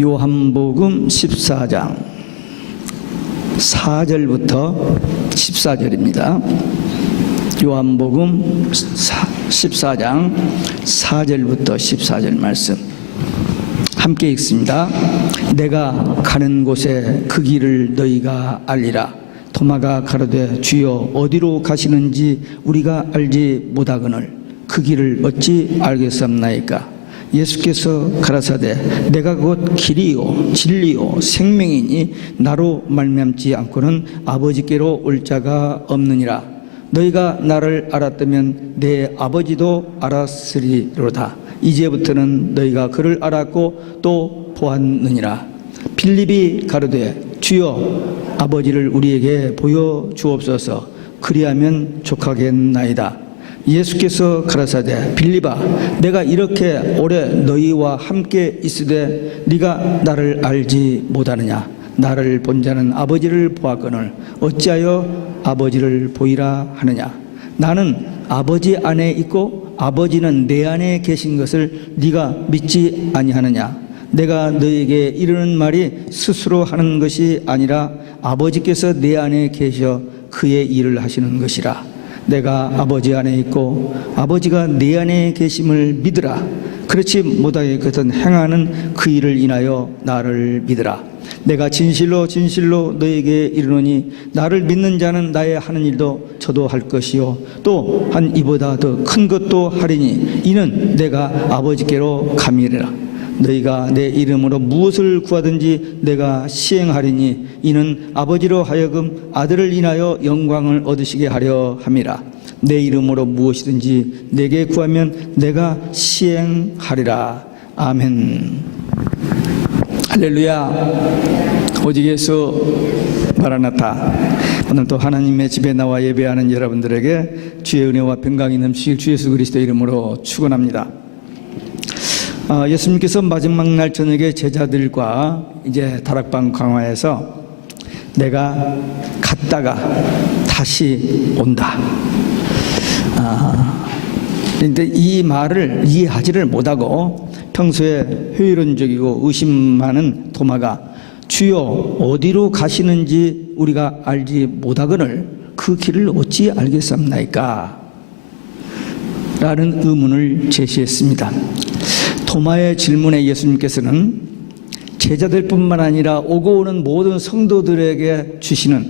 요한복음 14장 4절부터 14절입니다. 요한복음 14장 4절부터 14절 말씀 함께 읽습니다. 내가 가는 곳에 그 길을 너희가 알리라. 도마가 가로되 주여 어디로 가시는지 우리가 알지 못하거늘 그 길을 어찌 알겠사옵나이까. 예수께서 가라사대 내가 곧 길이요 진리요 생명이니 나로 말미암지 않고는 아버지께로 올 자가 없느니라. 너희가 나를 알았다면 내 아버지도 알았으리로다. 이제부터는 너희가 그를 알았고 또 보았느니라. 빌립이 가로되 주여 아버지를 우리에게 보여주옵소서. 그리하면 족하겠나이다. 예수께서 가라사대 빌립아 내가 이렇게 오래 너희와 함께 있으되 네가 나를 알지 못하느냐. 나를 본 자는 아버지를 보았거늘 어찌하여 아버지를 보이라 하느냐. 나는 아버지 안에 있고 아버지는 내 안에 계신 것을 네가 믿지 아니하느냐. 내가 너에게 이르는 말이 스스로 하는 것이 아니라 아버지께서 내 안에 계셔 그의 일을 하시는 것이라. 내가 아버지 안에 있고 아버지가 내 안에 계심을 믿으라. 그렇지 못하겠거든 행하는 그 일을 인하여 나를 믿으라. 내가 진실로 진실로 너에게 이르노니 나를 믿는 자는 나의 하는 일도 저도 할 것이요 또한 이보다 더 큰 것도 하리니 이는 내가 아버지께로 감이리라. 너희가 내 이름으로 무엇을 구하든지 내가 시행하리니 이는 아버지로 하여금 아들을 인하여 영광을 얻으시게 하려 함이라. 내 이름으로 무엇이든지 내게 구하면 내가 시행하리라. 아멘. 할렐루야. 오직 예수 마라나타. 오늘 또 하나님의 집에 나와 예배하는 여러분들에게 주의 은혜와 평강이 넘치길 주 예수 그리스도 이름으로 축원합니다. 예수님께서 마지막 날 저녁에 제자들과 이제 다락방 강화에서 내가 갔다가 다시 온다. 그런데 이 말을 이해하지를 못하고 평소에 회의론적이고 의심 많은 도마가 주여 어디로 가시는지 우리가 알지 못하거늘 그 길을 어찌 알겠사옵나이까? 라는 의문을 제시했습니다. 도마의 질문에 예수님께서는 제자들뿐만 아니라 오고 오는 모든 성도들에게 주시는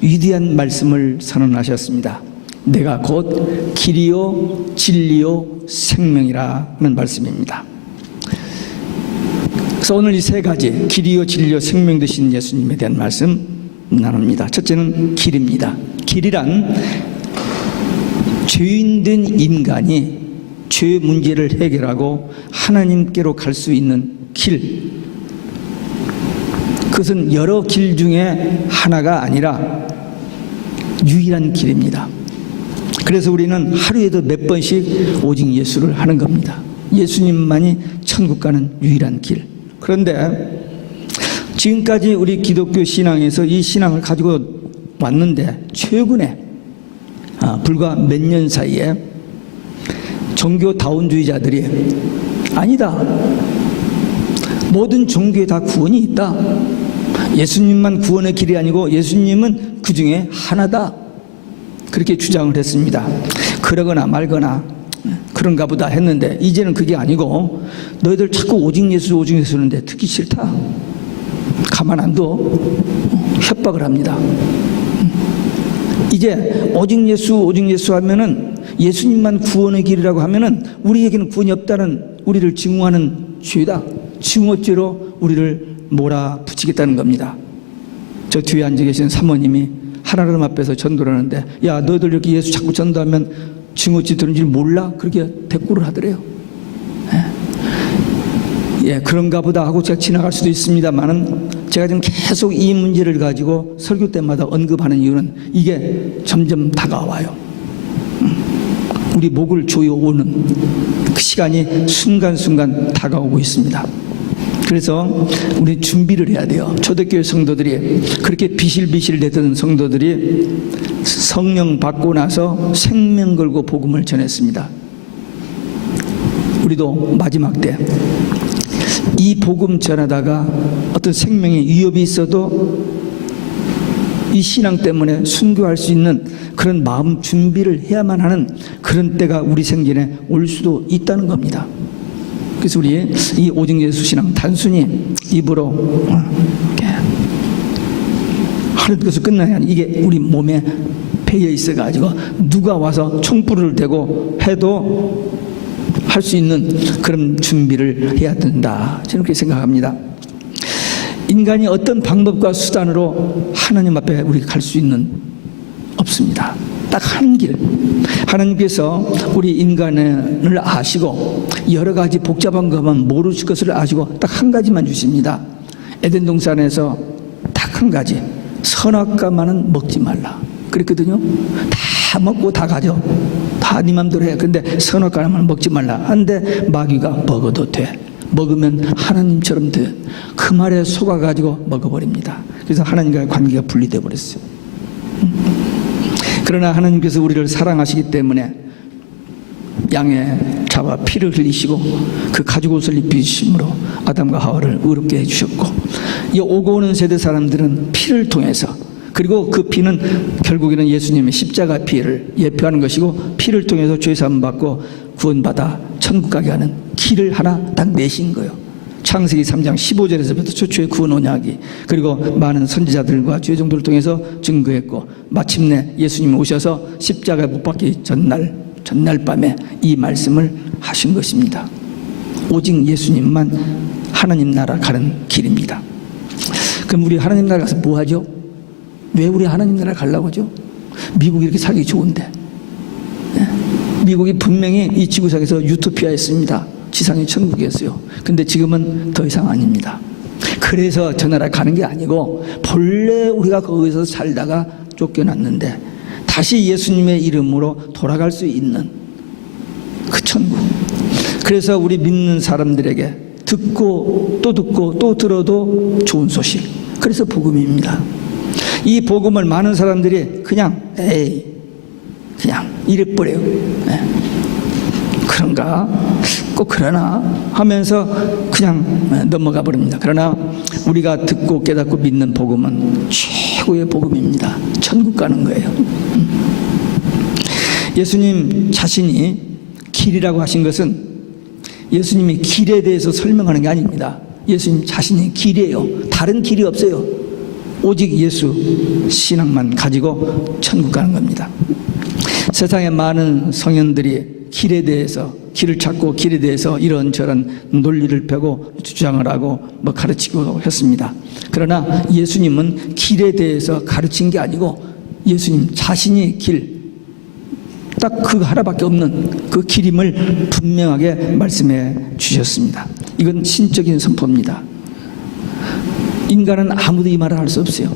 위대한 말씀을 선언하셨습니다. 내가 곧 길이요 진리요 생명이라는 말씀입니다. 그래서 오늘 이 세 가지 길이요 진리요 생명 되신 예수님에 대한 말씀 나눕니다. 첫째는 길입니다. 길이란 죄인된 인간이 죄 문제를 해결하고 하나님께로 갈 수 있는 길. 그것은 여러 길 중에 하나가 아니라 유일한 길입니다. 그래서 우리는 하루에도 몇 번씩 오직 예수를 하는 겁니다. 예수님만이 천국 가는 유일한 길. 그런데 지금까지 우리 기독교 신앙에서 이 신앙을 가지고 왔는데 최근에 불과 몇 년 사이에 종교다운주의자들이 아니다. 모든 종교에 다 구원이 있다. 예수님만 구원의 길이 아니고 예수님은 그 중에 하나다. 그렇게 주장을 했습니다. 그러거나 말거나 그런가 보다 했는데 이제는 그게 아니고 너희들 자꾸 오직 예수 오직 예수 하는데 듣기 싫다. 가만 안 둬. 협박을 합니다. 이제 오직 예수 하면은 예수님만 구원의 길이라고 하면은 우리에게는 구원이 없다는 우리를 증오하는 죄다. 증오죄로 우리를 몰아붙이겠다는 겁니다. 저 뒤에 앉아 계신 사모님이 하나님 앞에서 전도를 하는데 야 너희들 이렇게 예수 자꾸 전도하면 증오죄 들은 줄 몰라? 그렇게 대꾸를 하더래요. 예, 그런가 보다 하고 제가 지나갈 수도 있습니다만은 제가 지금 계속 이 문제를 가지고 설교 때마다 언급하는 이유는 이게 점점 다가와요. 우리 목을 조여오는 그 시간이 순간순간 다가오고 있습니다. 그래서 우리 준비를 해야 돼요. 초대교회 성도들이 그렇게 비실비실 대던 성도들이 성령 받고 나서 생명 걸고 복음을 전했습니다. 우리도 마지막 때 이 복음 전하다가 어떤 생명에 위협이 있어도 이 신앙 때문에 순교할 수 있는 그런 마음 준비를 해야만 하는 그런 때가 우리 생전에 올 수도 있다는 겁니다. 그래서 우리 이 오직 예수 신앙 단순히 입으로 이렇게 하는 것으로 끝나야 하는, 이게 우리 몸에 배어 있어가지고 누가 와서 총불을 대고 해도 할 수 있는 그런 준비를 해야 된다, 저는 그렇게 생각합니다. 인간이 어떤 방법과 수단으로 하나님 앞에 우리가 갈 수 있는 없습니다. 딱 한 길. 하나님께서 우리 인간을 아시고 여러 가지 복잡한 것만 모르실 것을 아시고 딱 한 가지만 주십니다. 에덴 동산에서 딱 한 가지, 선악과만은 먹지 말라 그랬거든요. 다 먹고 다 가져, 다 네 맘대로 해. 근데 선악과만 먹지 말라 한데 마귀가 먹어도 돼, 먹으면 하나님처럼 돼. 그 말에 속아가지고 먹어버립니다. 그래서 하나님과의 관계가 분리되어 버렸어요. 그러나 하나님께서 우리를 사랑하시기 때문에 양의 잡아 피를 흘리시고 그 가죽 옷을 입히심으로 아담과 하와를 의롭게 해주셨고, 이 오고 오는 세대 사람들은 피를 통해서, 그리고 그 피는 결국에는 예수님의 십자가 피를 예표하는 것이고, 피를 통해서 죄 사함 받고 구원받아 천국 가게 하는 길을 하나 딱 내신 거예요. 창세기 3장 15절에서부터 최초의 구원 언약이, 그리고 많은 선지자들과 죄종들을 통해서 증거했고, 마침내 예수님이 오셔서 십자가에 못 박기 전날 밤에 이 말씀을 하신 것입니다. 오직 예수님만 하나님 나라 가는 길입니다. 그럼 우리 하나님 나라 가서 뭐 하죠? 왜 우리 하나님 나라 가려고 하죠? 미국이 이렇게 살기 좋은데. 미국이 분명히 이 지구상에서 유토피아였습니다. 지상이 천국이었어요. 근데 지금은 더 이상 아닙니다. 그래서 저 나라 가는 게 아니고, 본래 우리가 거기서 살다가 쫓겨났는데 다시 예수님의 이름으로 돌아갈 수 있는 그 천국. 그래서 우리 믿는 사람들에게 듣고 또 들어도 좋은 소식, 그래서 복음입니다. 이 복음을 많은 사람들이 그냥 이래버려요. 그런가? 꼭 그러나? 하면서 그냥 넘어가 버립니다. 그러나 우리가 듣고 깨닫고 믿는 복음은 최고의 복음입니다. 천국 가는 거예요. 예수님 자신이 길이라고 하신 것은 예수님이 길에 대해서 설명하는 게 아닙니다. 예수님 자신이 길이에요. 다른 길이 없어요. 오직 예수 신앙만 가지고 천국 가는 겁니다. 세상에 많은 성현들이 길을 찾고 길에 대해서 이런저런 논리를 펴고 주장을 하고 가르치고 했습니다. 그러나 예수님은 길에 대해서 가르친 게 아니고 예수님 자신이 길, 딱 그 하나밖에 없는 그 길임을 분명하게 말씀해 주셨습니다. 이건 신적인 선포입니다. 인간은 아무도 이 말을 할 수 없어요.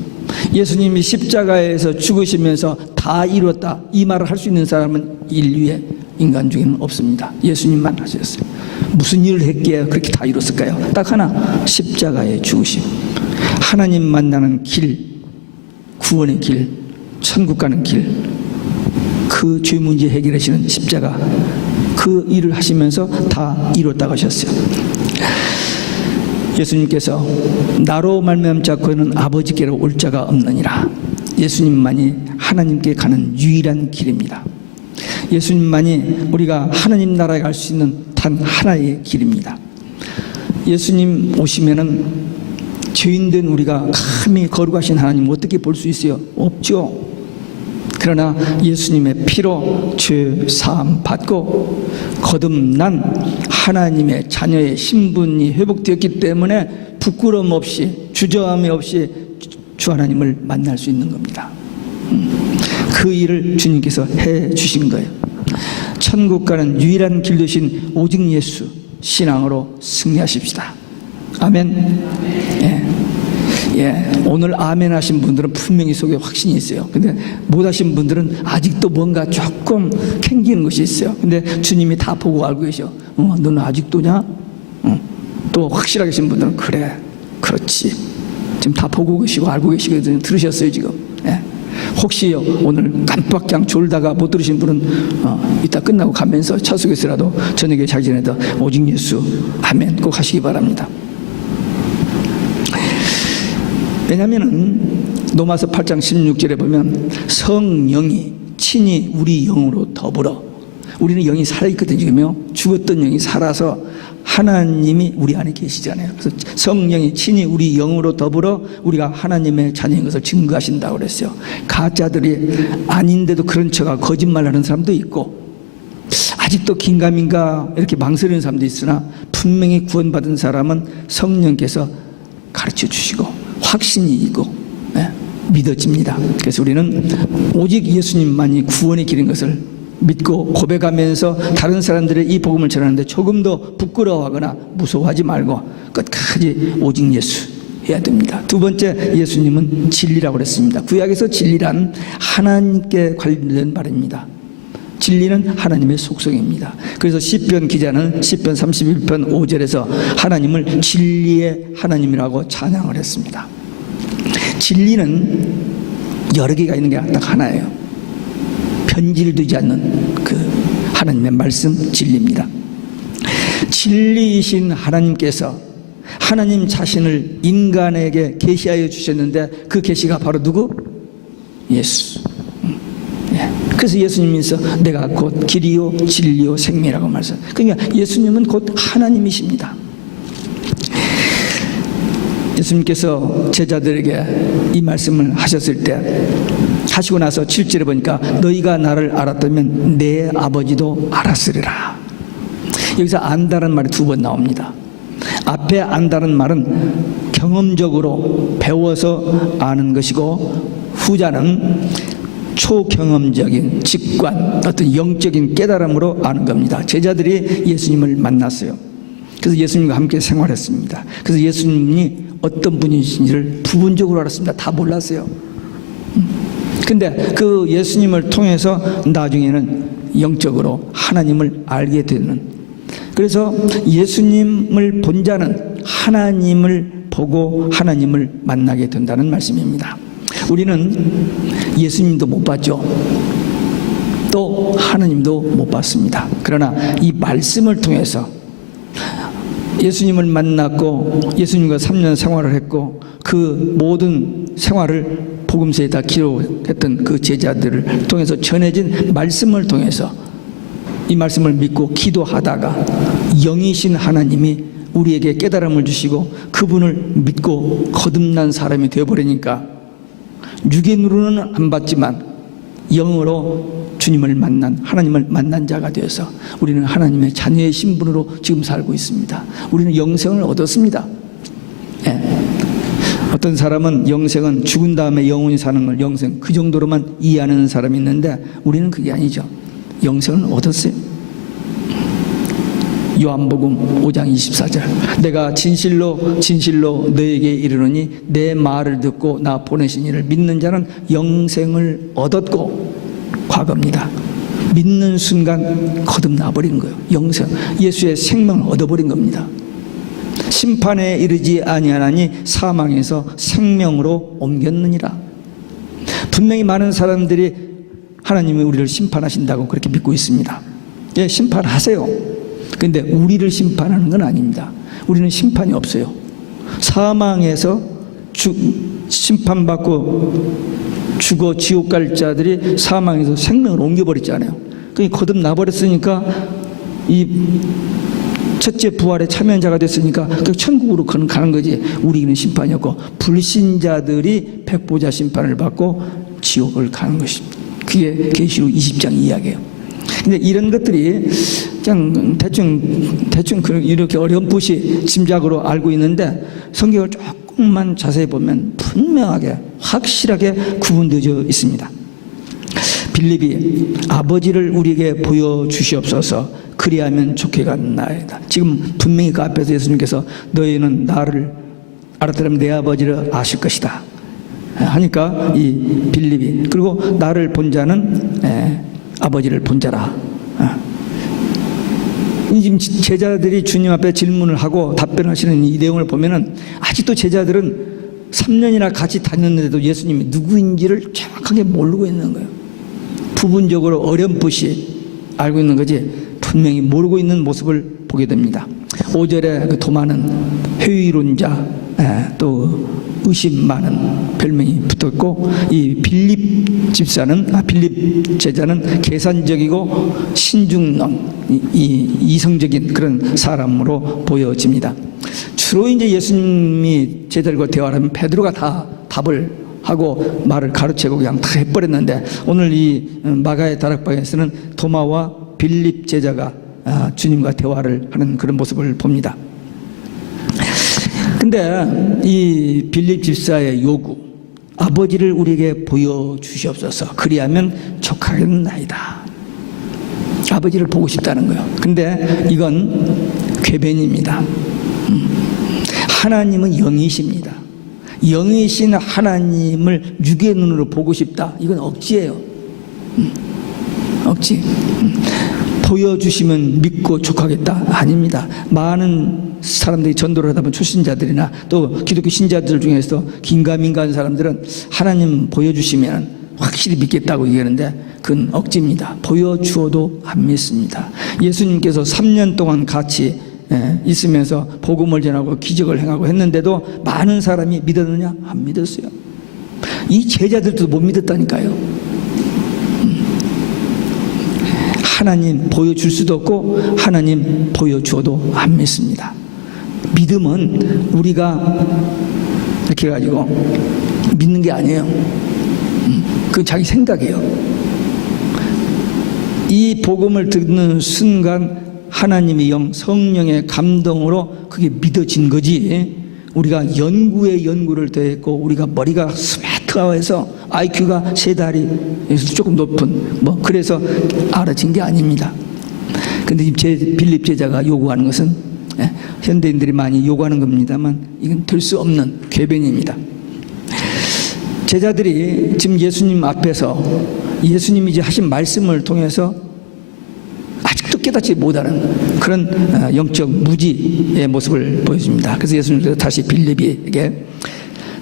예수님이 십자가에서 죽으시면서 다 이뤘다, 이 말을 할 수 있는 사람은 인류의 인간 중에는 없습니다. 예수님만 하셨어요. 무슨 일을 했기에 그렇게 다 이뤘을까요? 딱 하나, 십자가의 죽으심. 하나님 만나는 길, 구원의 길, 천국 가는 길, 그 죄 문제 해결하시는 십자가, 그 일을 하시면서 다 이뤘다고 하셨어요. 예수님께서 나로 말미암자 그는 아버지께로 올 자가 없느니라. 예수님만이 하나님께 가는 유일한 길입니다. 예수님만이 우리가 하나님 나라에 갈 수 있는 단 하나의 길입니다. 예수님 오시면은 죄인된 우리가 감히 거룩하신 하나님 어떻게 볼 수 있어요? 없죠. 그러나 예수님의 피로 죄 사함 받고 거듭난 하나님의 자녀의 신분이 회복되었기 때문에 부끄러움 없이 주저함이 없이 주 하나님을 만날 수 있는 겁니다. 그 일을 주님께서 해 주신 거예요. 천국 가는 유일한 길 되신 오직 예수 신앙으로 승리하십시다. 아멘. 오늘 아멘 하신 분들은 분명히 속에 확신이 있어요. 근데 못 하신 분들은 아직도 뭔가 조금 캥기는 것이 있어요. 근데 주님이 다 보고 알고 계셔. 너는 아직도냐? 또 확실하게 하신 분들은 그래, 그렇지. 지금 다 보고 계시고 알고 계시거든요. 들으셨어요 지금. 혹시 오늘 깜빡장 졸다가 못 들으신 분은 이따 끝나고 가면서 차속에서라도 저녁에 자기 전에도 오직 예수 아멘 꼭 하시기 바랍니다. 왜냐하면 로마서 8장 16절에 보면 성령이 친히 우리 영으로 더불어, 우리는 영이 살아있거든요. 지금요. 죽었던 영이 살아서 하나님이 우리 안에 계시잖아요. 그래서 성령이 친히 우리 영으로 더불어 우리가 하나님의 자녀인 것을 증거하신다고 그랬어요. 가짜들이 아닌데도 그런 척하고 거짓말하는 사람도 있고, 아직도 긴가민가 이렇게 망설이는 사람도 있으나 분명히 구원받은 사람은 성령께서 가르쳐 주시고 확신이 있고 믿어집니다. 그래서 우리는 오직 예수님만이 구원의 길인 것을 믿고 고백하면서 다른 사람들의 이 복음을 전하는데 조금도 부끄러워하거나 무서워하지 말고 끝까지 오직 예수 해야 됩니다. 두 번째, 예수님은 진리라고 그랬습니다. 구약에서 진리란 하나님께 관련된 말입니다. 진리는 하나님의 속성입니다. 그래서 시편 기자는 시편 31편 5절에서 하나님을 진리의 하나님이라고 찬양을 했습니다. 진리는 여러 개가 있는 게 딱 하나예요. 변질되지 않는 그 하나님의 말씀 진리입니다. 진리이신 하나님께서 하나님 자신을 인간에게 계시하여 주셨는데 그 계시가 바로 누구? 예수. 그래서 예수님께서 내가 곧 길이요 진리요 생명이라고 말했어요. 그러니까 예수님은 곧 하나님이십니다. 예수님께서 제자들에게 이 말씀을 하셨을 때, 하시고 나서 7절에 보니까 너희가 나를 알았다면 내 아버지도 알았으리라. 여기서 안다는 말이 두 번 나옵니다. 앞에 안다는 말은 경험적으로 배워서 아는 것이고, 후자는 초경험적인 직관, 어떤 영적인 깨달음으로 아는 겁니다. 제자들이 예수님을 만났어요. 그래서 예수님과 함께 생활했습니다. 그래서 예수님이 어떤 분이신지를 부분적으로 알았습니다. 다 몰랐어요. 근데 그 예수님을 통해서 나중에는 영적으로 하나님을 알게 되는, 그래서 예수님을 본 자는 하나님을 보고 하나님을 만나게 된다는 말씀입니다. 우리는 예수님도 못 봤죠. 또 하나님도 못 봤습니다. 그러나 이 말씀을 통해서 예수님을 만났고 예수님과 3년 생활을 했고 그 모든 생활을 복음서에 다 기록했던 그 제자들을 통해서 전해진 말씀을 통해서 이 말씀을 믿고 기도하다가 영이신 하나님이 우리에게 깨달음을 주시고 그분을 믿고 거듭난 사람이 되어버리니까 육인으로는 안 봤지만 영으로 주님을 만난, 하나님을 만난 자가 되어서 우리는 하나님의 자녀의 신분으로 지금 살고 있습니다. 우리는 영생을 얻었습니다. 어떤 사람은 영생은 죽은 다음에 영원히 사는 걸 영생, 그 정도로만 이해하는 사람이 있는데 우리는 그게 아니죠. 영생을 얻었어요. 요한복음 5장 24절 내가 진실로 진실로 너에게 이르노니 내 말을 듣고 나 보내신 이를 믿는 자는 영생을 얻었고, 과거입니다. 믿는 순간 거듭나버린 거예요. 영생, 예수의 생명을 얻어버린 겁니다. 심판에 이르지 아니하나니 사망에서 생명으로 옮겼느니라. 분명히 많은 사람들이 하나님이 우리를 심판하신다고 그렇게 믿고 있습니다. 예, 심판하세요. 그런데 우리를 심판하는 건 아닙니다. 우리는 심판이 없어요. 사망에서 심판받고 죽어 지옥 갈 자들이 사망에서 생명을 옮겨버렸잖아요. 그러니까 거듭나버렸으니까 이 첫째 부활에 참여자가 됐으니까 그 천국으로 가는 거지. 우리는 심판이 없고 불신자들이 백보자 심판을 받고 지옥을 가는 것입니다. 그게 계시록 20장 이야기예요. 근데 이런 것들이 그냥 대충 이렇게 어렴풋이 짐작으로 알고 있는데 성경을 조금만 자세히 보면 분명하게 확실하게 구분되어 있습니다. 빌립이 아버지를 우리에게 보여주시옵소서 그리하면 좋겠나이다. 지금 분명히 그 앞에서 예수님께서 너희는 나를 알았더라면 내 아버지를 아실 것이다 하니까 이 빌립이, 그리고 나를 본 자는 아버지를 본 자라. 지금 제자들이 주님 앞에 질문을 하고 답변하시는 이 내용을 보면은 아직도 제자들은 3년이나 같이 다녔는데도 예수님이 누구인지를 정확하게 모르고 있는 거예요. 부분적으로 어렴풋이 알고 있는 거지 분명히 모르고 있는 모습을 보게 됩니다. 5절에 그 도마는 회의론자, 또 의심 많은 별명이 붙었고, 이 빌립 제자는 계산적이고 신중론, 이성적인 그런 사람으로 보여집니다. 주로 이제 예수님이 제자들과 대화를 하면 베드로가 다 답을 하고 말을 가르치고 그냥 다 해버렸는데, 오늘 이 마가의 다락방에서는 도마와 빌립 제자가 주님과 대화를 하는 그런 모습을 봅니다. 근데 이 빌립 집사의 요구, 아버지를 우리에게 보여주시옵소서, 그리하면 족하겠나이다. 아버지를 보고 싶다는 거예요. 근데 이건 궤변입니다. 하나님은 영이십니다. 영이신 하나님을 육의 눈으로 보고 싶다, 이건 억지예요. 억지. 보여주시면 믿고 족하겠다, 아닙니다. 많은 사람들이 전도를 하다 보면 초신자들이나 또 기독교 신자들 중에서 긴가민가한 사람들은 하나님 보여주시면 확실히 믿겠다고 얘기하는데 그건 억지입니다. 보여주어도 안 믿습니다. 예수님께서 3년 동안 같이 있으면서 복음을 전하고 기적을 행하고 했는데도 많은 사람이 믿었느냐? 안 믿었어요. 이 제자들도 못 믿었다니까요. 하나님 보여줄 수도 없고 하나님 보여주어도 안 믿습니다. 믿음은 우리가 이렇게 해가지고 믿는 게 아니에요. 그건 자기 생각이에요. 이 복음을 듣는 순간 하나님의 영, 성령의 감동으로 그게 믿어진 거지, 우리가 연구를 더했고 우리가 머리가 스마트해서 IQ가 3다리에서 조금 높은 그래서 알아진 게 아닙니다. 근데 지금 빌립 제자가 요구하는 것은 현대인들이 많이 요구하는 겁니다만 이건 될 수 없는 궤변입니다. 제자들이 지금 예수님 앞에서 예수님이 이제 하신 말씀을 통해서 아직도 깨닫지 못하는 그런 영적 무지의 모습을 보여줍니다. 그래서 예수님께서 다시 빌립에게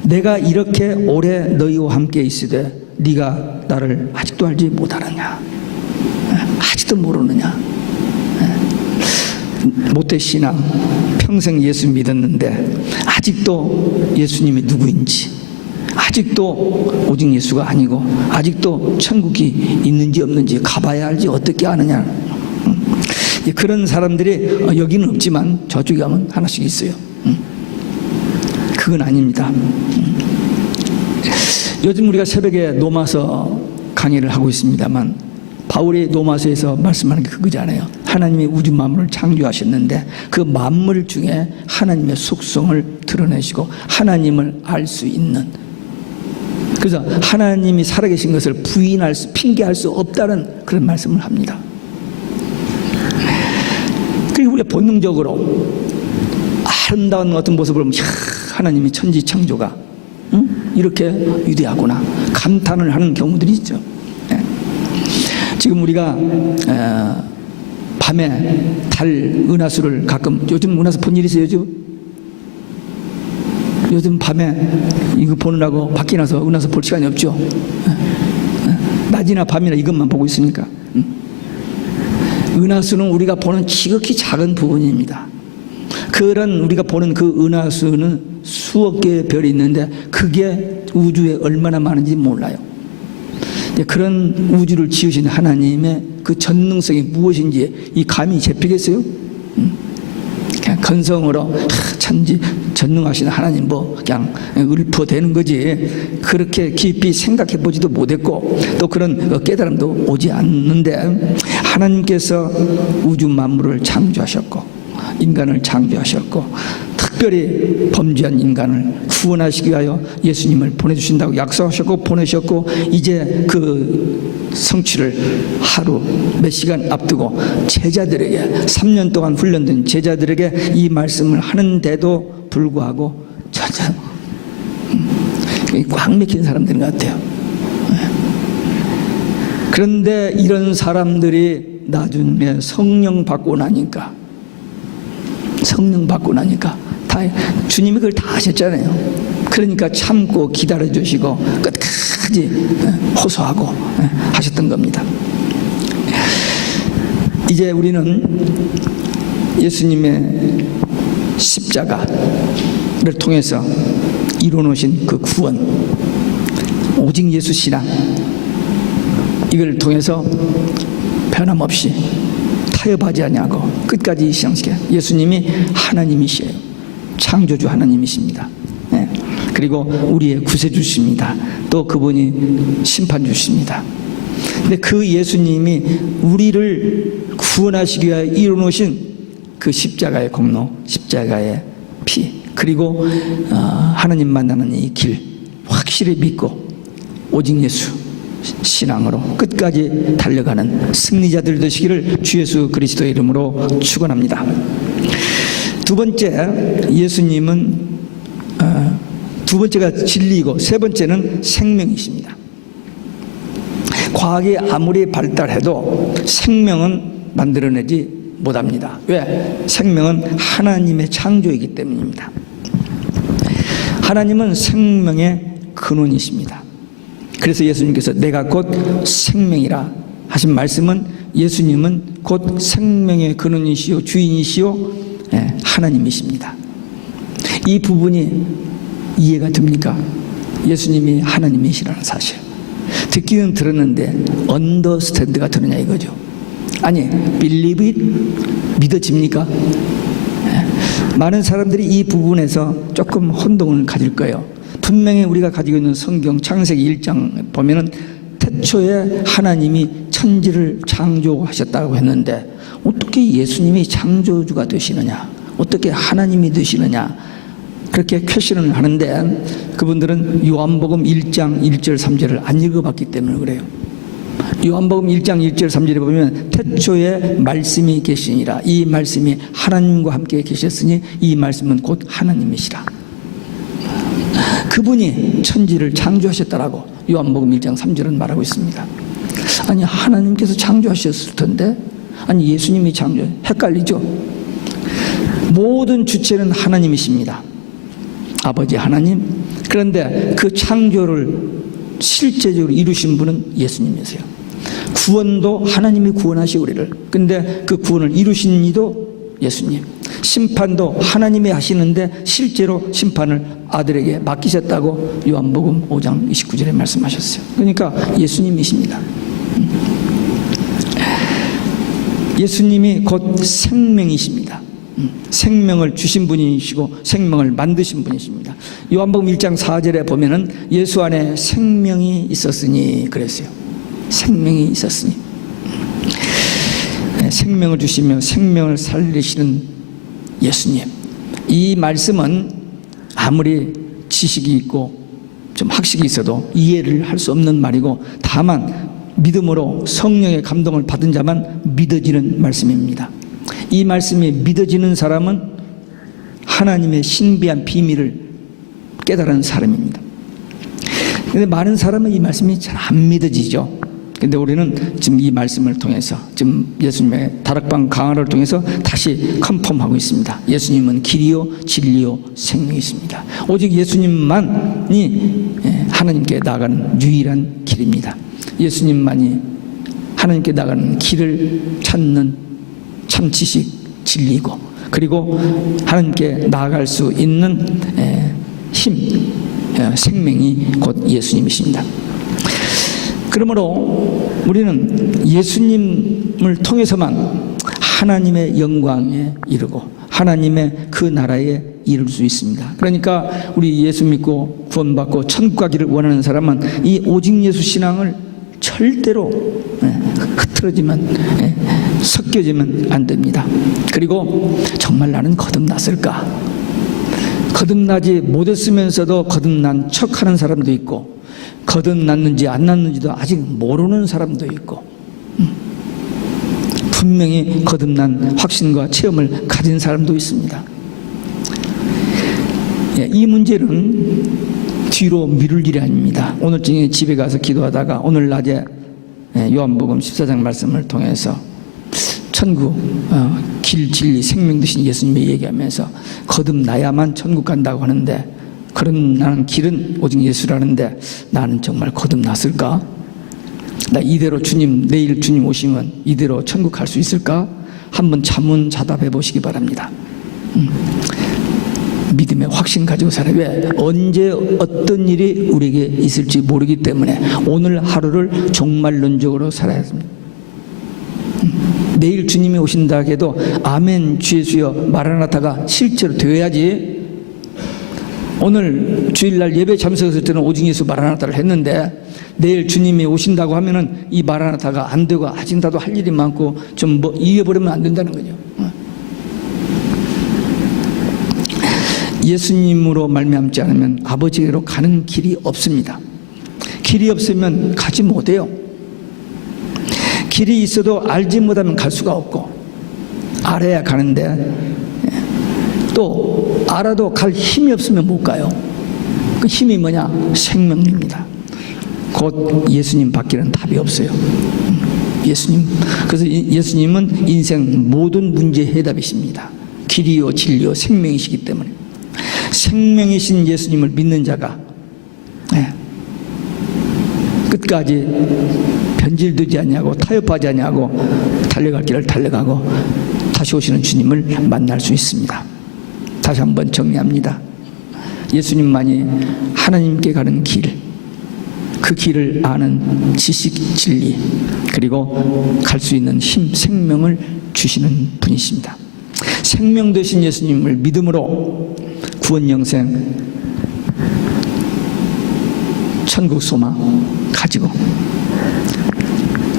내가 이렇게 오래 너희와 함께 있으되 네가 나를 아직도 알지 못하느냐, 아직도 모르느냐. 모태신앙, 평생 예수 믿었는데 아직도 예수님이 누구인지, 아직도 오직 예수가 아니고 아직도 천국이 있는지 없는지 가봐야 알지 어떻게 아느냐. 그런 사람들이 여기는 없지만 저쪽에 가면 하나씩 있어요. 그건 아닙니다. 요즘 우리가 새벽에 노마서 강의를 하고 있습니다만 바울이 노마서에서 말씀하는 게 그거잖아요. 하나님이 우주 만물을 창조하셨는데 그 만물 중에 하나님의 속성을 드러내시고 하나님을 알 수 있는, 그래서 하나님이 살아계신 것을 부인할 수, 핑계할 수 없다는 그런 말씀을 합니다. 그리고 우리가 본능적으로 아름다운 어떤 모습을 보면 하나님이 천지 창조가 이렇게 위대하구나 감탄을 하는 경우들이 있죠. 지금 우리가 밤에 달 은하수를 가끔, 요즘 은하수 본 일 있어요? 요즘 밤에 이거 보느라고 밖에 나서 은하수 볼 시간이 없죠. 낮이나 밤이나 이것만 보고 있으니까. 은하수는 우리가 보는 지극히 작은 부분입니다. 그런 우리가 보는 그 은하수는 수억 개의 별이 있는데 그게 우주에 얼마나 많은지 몰라요. 그런 우주를 지으신 하나님의 그 전능성이 무엇인지 이 감이 잡히겠어요? 그냥 건성으로 천지 전능하신 하나님 그냥 읊어대는 거지 그렇게 깊이 생각해 보지도 못했고 또 그런 깨달음도 오지 않는데, 하나님께서 우주 만물을 창조하셨고 인간을 창조하셨고 특별히 범죄한 인간을 구원하시기 위하여 예수님을 보내주신다고 약속하셨고 보내셨고, 이제 그 성취를 하루 몇 시간 앞두고 제자들에게 3년 동안 훈련된 제자들에게 이 말씀을 하는데도 불구하고 전혀 꽉 막힌 사람들인 것 같아요. 그런데 이런 사람들이 나중에 성령 받고 나니까 다 주님이 그걸 다 하셨잖아요. 그러니까 참고 기다려주시고 끝까지 호소하고 하셨던 겁니다. 이제 우리는 예수님의 십자가를 통해서 이루어놓으신 그 구원, 오직 예수 신앙, 이걸 통해서 변함없이 타협하지 아니하고 끝까지 신앙시켜. 예수님이 하나님이시에요. 창조주 하나님이십니다. 그리고 우리의 구세주십니다. 또 그분이 심판주십니다. 근데 그 예수님이 우리를 구원하시기 위하여 이루어놓으신 그 십자가의 공로, 십자가의 피, 그리고 하나님 만나는 이 길 확실히 믿고 오직 예수 신앙으로 끝까지 달려가는 승리자들 되시기를 주 예수 그리스도의 이름으로 축원합니다. 두 번째, 예수님은 두 번째가 진리이고 세 번째는 생명이십니다. 과학이 아무리 발달해도 생명은 만들어내지 못합니다. 왜? 생명은 하나님의 창조이기 때문입니다. 하나님은 생명의 근원이십니다. 그래서 예수님께서 내가 곧 생명이라 하신 말씀은 예수님은 곧 생명의 근원이시오 주인이시오 하나님이십니다. 이 부분이 이해가 됩니까? 예수님이 하나님이시라는 사실. 듣기는 들었는데 언더스탠드가 되느냐 이거죠. 아니, believe it? 믿어집니까? 많은 사람들이 이 부분에서 조금 혼동을 가질 거예요. 분명히 우리가 가지고 있는 성경 창세기 1장 보면은 태초에 하나님이 천지를 창조하셨다고 했는데 어떻게 예수님이 창조주가 되시느냐, 어떻게 하나님이 되시느냐, 그렇게 퀘션을 하는데 그분들은 요한복음 1장 1절 3절을 안 읽어봤기 때문에 그래요. 요한복음 1장 1절 3절에 보면 태초에 말씀이 계시니라, 이 말씀이 하나님과 함께 계셨으니 이 말씀은 곧 하나님이시라. 그분이 천지를 창조하셨다라고 요한복음 1장 3절은 말하고 있습니다. 아니, 하나님께서 창조하셨을 텐데, 아니 예수님이 헷갈리죠. 모든 주체는 하나님이십니다. 아버지 하나님. 그런데 그 창조를 실제적으로 이루신 분은 예수님이세요. 구원도 하나님이 구원하시고 우리를, 근데 그 구원을 이루신 이도 예수님. 심판도 하나님이 하시는데 실제로 심판을 아들에게 맡기셨다고 요한복음 5장 29절에 말씀하셨어요. 그러니까 예수님이십니다. 예수님이 곧 생명이십니다. 생명을 주신 분이시고 생명을 만드신 분이십니다. 요한복음 1장 4절에 보면은 예수 안에 생명이 있었으니 그랬어요. 생명이 있었으니. 생명을 주시며 생명을 살리시는 예수님. 이 말씀은 아무리 지식이 있고 좀 학식이 있어도 이해를 할 수 없는 말이고, 다만 믿음으로 성령의 감동을 받은 자만 믿어지는 말씀입니다. 이 말씀이 믿어지는 사람은 하나님의 신비한 비밀을 깨달은 사람입니다. 그런데 많은 사람은 이 말씀이 잘 안 믿어지죠. 근데 우리는 지금 이 말씀을 통해서, 지금 예수님의 다락방 강화를 통해서 다시 컨펌하고 있습니다. 예수님은 길이요 진리요 생명이십니다. 오직 예수님만이 하나님께 나아가는 유일한 길입니다. 예수님만이 하나님께 나아가는 길을 찾는 참 지식, 진리고, 그리고 하나님께 나아갈 수 있는 힘, 생명이 곧 예수님이십니다. 그러므로 우리는 예수님을 통해서만 하나님의 영광에 이르고 하나님의 그 나라에 이룰 수 있습니다. 그러니까 우리 예수 믿고 구원받고 천국 가기를 원하는 사람은 이 오직 예수 신앙을 절대로 흐트러지면, 섞여지면 안 됩니다. 그리고 정말 나는 거듭났을까? 거듭나지 못했으면서도 거듭난 척하는 사람도 있고, 거듭났는지 안 났는지도 아직 모르는 사람도 있고, 분명히 거듭난 확신과 체험을 가진 사람도 있습니다. 이 문제는 뒤로 미룰 일이 아닙니다. 오늘 저녁에 집에 가서 기도하다가 오늘 낮에 요한복음 14장 말씀을 통해서 천국, 길, 진리, 생명 되신 예수님이 얘기하면서 거듭나야만 천국 간다고 하는데 그런 나는 길은 오직 예수라는데 나는 정말 거듭났을까? 나 이대로 주님, 내일 주님 오시면 이대로 천국 갈 수 있을까? 한번 자문자답해 보시기 바랍니다. 믿음의 확신 가지고 살아요. 왜? 언제 어떤 일이 우리에게 있을지 모르기 때문에 오늘 하루를 종말론적으로 살아야 합니다. 내일 주님이 오신다 해도 아멘 주 예수여 마라나타가 실제로 되어야지. 오늘 주일날 예배 참석했을 때는 오직 예수 마라나타를 했는데 내일 주님이 오신다고 하면은 이 마라나타가 안 되고 아직 나도 할 일이 많고 좀 뭐 이어버리면 안 된다는 거죠. 예수님으로 말미암지 않으면 아버지께로 가는 길이 없습니다. 길이 없으면 가지 못해요. 길이 있어도 알지 못하면 갈 수가 없고 알아야 가는데 또 알아도 갈 힘이 없으면 못 가요. 그 힘이 뭐냐? 생명입니다. 곧 예수님 밖에는 답이 없어요. 예수님. 그래서 예수님은 인생 모든 문제의 해답이십니다. 길이요 진리요 생명이시기 때문에 생명이신 예수님을 믿는 자가 끝까지 변질되지 않냐고 타협하지 않냐고 달려갈 길을 달려가고 다시 오시는 주님을 만날 수 있습니다. 다시 한번 정리합니다. 예수님만이 하나님께 가는 길, 그 길을 아는 지식, 진리, 그리고 갈 수 있는 힘, 생명을 주시는 분이십니다. 생명 되신 예수님을 믿음으로 구원 영생, 천국 소망 가지고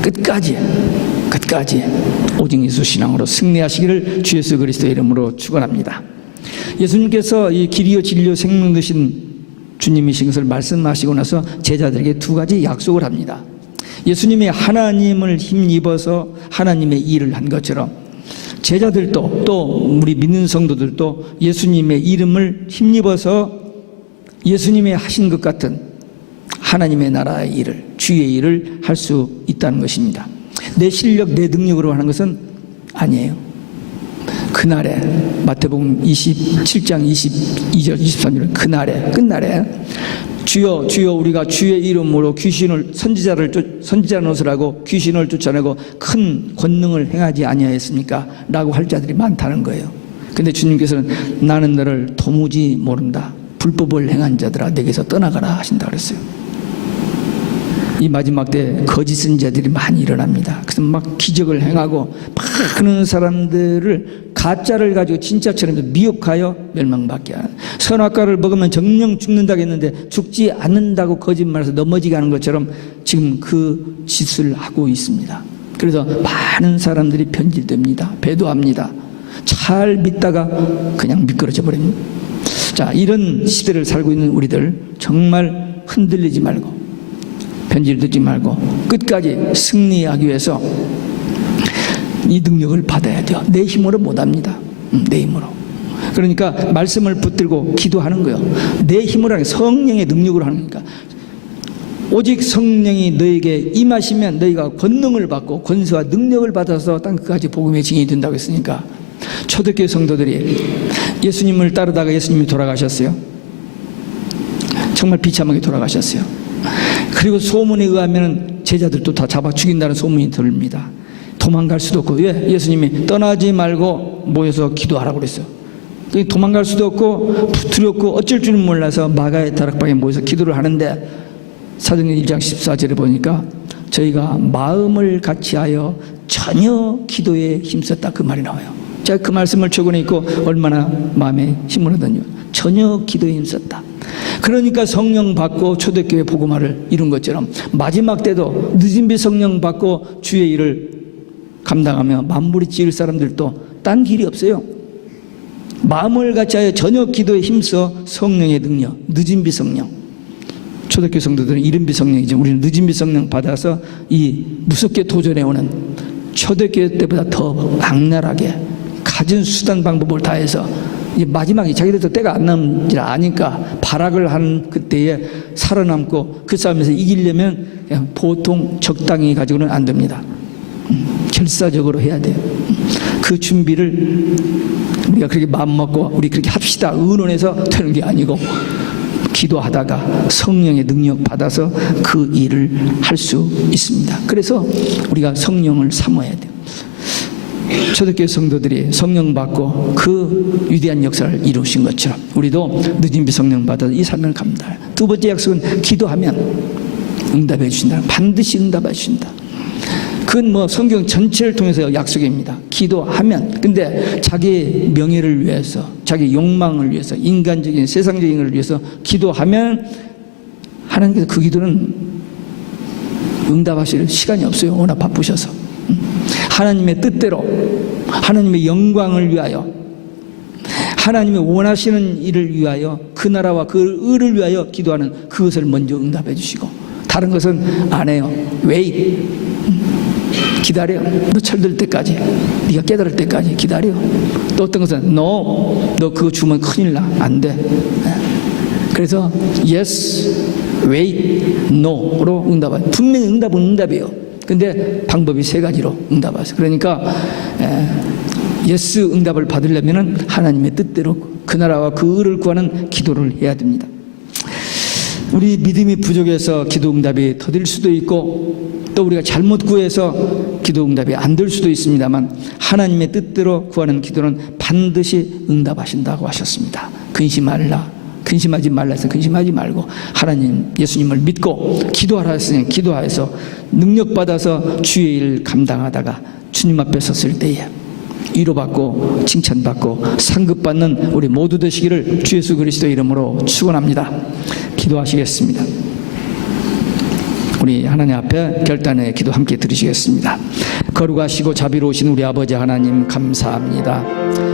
끝까지 오직 예수 신앙으로 승리하시기를 주 예수 그리스도의 이름으로 축원합니다. 예수님께서 이 길이요 진리요 생명 되신 주님이신 것을 말씀하시고 나서 제자들에게 두 가지 약속을 합니다. 예수님이 하나님을 힘입어서 하나님의 일을 한 것처럼 제자들도 또 우리 믿는 성도들도 예수님의 이름을 힘입어서 예수님이 하신 것 같은 하나님의 나라의 일을, 주의 일을 할 수 있다는 것입니다. 내 실력, 내 능력으로 하는 것은 아니에요. 그날에 마태복음 27장 22절 23절 그날에 끝날에 주여 주여 우리가 주의 이름으로 선지자 노릇하고 귀신을 쫓아내고 큰 권능을 행하지 아니하였습니까? 라고 할 자들이 많다는 거예요. 근데 주님께서는 나는 너를 도무지 모른다. 불법을 행한 자들아 내게서 떠나가라 하신다 그랬어요. 이 마지막 때 거짓 선지자들이 많이 일어납니다. 그래서 막 기적을 행하고 막 그런 사람들을 가짜를 가지고 진짜처럼 미혹하여 멸망받게 하는, 선악과를 먹으면 정령 죽는다고 했는데 죽지 않는다고 거짓말해서 넘어지게 하는 것처럼 지금 그 짓을 하고 있습니다. 그래서 많은 사람들이 변질됩니다. 배도합니다. 잘 믿다가 그냥 미끄러져 버립니다. 자, 이런 시대를 살고 있는 우리들 정말 흔들리지 말고 변질되지 말고 끝까지 승리하기 위해서 이 능력을 받아야 돼요. 내 힘으로 못합니다. 내 힘으로. 그러니까 말씀을 붙들고 기도하는 거예요. 내 힘으로 하는 게 성령의 능력으로 하는 거니까. 오직 성령이 너에게 임하시면 너희가 권능을 받고 권세와 능력을 받아서 땅끝까지 복음의 증인이 된다고 했으니까 초대교회 성도들이 예수님을 따르다가 예수님이 돌아가셨어요. 정말 비참하게 돌아가셨어요. 그리고 소문에 의하면 제자들도 다 잡아 죽인다는 소문이 들립니다. 도망갈 수도 없고, 왜? 예수님이 떠나지 말고 모여서 기도하라고 그랬어요. 도망갈 수도 없고 두렵고 어쩔 줄은 몰라서 마가의 다락방에 모여서 기도를 하는데 사도행전 1장 14절에 보니까 저희가 마음을 같이하여 전혀 기도에 힘썼다 그 말이 나와요. 제가 그 말씀을 최근에 읽고 얼마나 마음에 힘을 얻었냐. 전혀 기도에 힘썼다. 그러니까 성령 받고 초대교회 복음화를 이룬 것처럼 마지막 때도 늦은 비 성령 받고 주의 일을 감당하며 만물이 지을 사람들도 딴 길이 없어요. 마음을 같이하여 전혀 기도에 힘써 성령의 능력, 늦은 비 성령. 초대교회 성도들은 이른 비 성령이죠. 우리는 늦은 비 성령 받아서 이 무섭게 도전해오는 초대교회 때보다 더 악랄하게 가진 수단 방법을 다해서 이제 마지막에 자기들도 때가 안 남질 아니까 발악을 한 그때에 살아남고 그 싸움에서 이기려면 그냥 보통 적당히 가지고는 안 됩니다. 결사적으로 해야 돼요. 그 준비를 우리가 그렇게 마음먹고 우리 그렇게 합시다 의논해서 되는 게 아니고 기도하다가 성령의 능력 받아서 그 일을 할 수 있습니다. 그래서 우리가 성령을 사모해야 돼요. 초대교회 성도들이 성령 받고 그 위대한 역사를 이루신 것처럼 우리도 늦은비 성령 받아서 이 삶을 갑니다. 두 번째 약속은 기도하면 응답해 주신다. 반드시 응답해 주신다. 그건 뭐 성경 전체를 통해서 약속입니다. 기도하면. 근데 자기 명예를 위해서, 자기 욕망을 위해서, 인간적인 세상적인 것을 위해서 기도하면 하나님께서 그 기도는 응답하실 시간이 없어요. 워낙 바쁘셔서. 하나님의 뜻대로, 하나님의 영광을 위하여, 하나님이 원하시는 일을 위하여, 그 나라와 그 의를 위하여 기도하는 그것을 먼저 응답해 주시고, 다른 것은 안 해요. Wait. 기다려. 너 철들 때까지, 네가 깨달을 때까지 기다려. 또 어떤 것은 No. 너 그거 주면 큰일 나. 안 돼. 그래서 Yes, Wait, No로 응답하요. 분명히 응답은 응답이에요. 근데 방법이 세 가지로 응답하세요. 그러니까 예스 응답을 받으려면 하나님의 뜻대로 그 나라와 그 의를 구하는 기도를 해야 됩니다. 우리 믿음이 부족해서 기도 응답이 더딜 수도 있고, 또 우리가 잘못 구해서 기도 응답이 안 될 수도 있습니다만, 하나님의 뜻대로 구하는 기도는 반드시 응답하신다고 하셨습니다. 근심하지 말라 해서 근심하지 말고 하나님, 예수님을 믿고 기도하라 했으니 기도하여서 능력받아서 주의 일 감당하다가 주님 앞에 섰을 때에 위로받고 칭찬받고 상급받는 우리 모두 되시기를 주 예수 그리스도 이름으로 축원합니다. 기도하시겠습니다. 우리 하나님 앞에 결단의 기도 함께 드리시겠습니다. 거룩하시고 자비로우신 우리 아버지 하나님 감사합니다.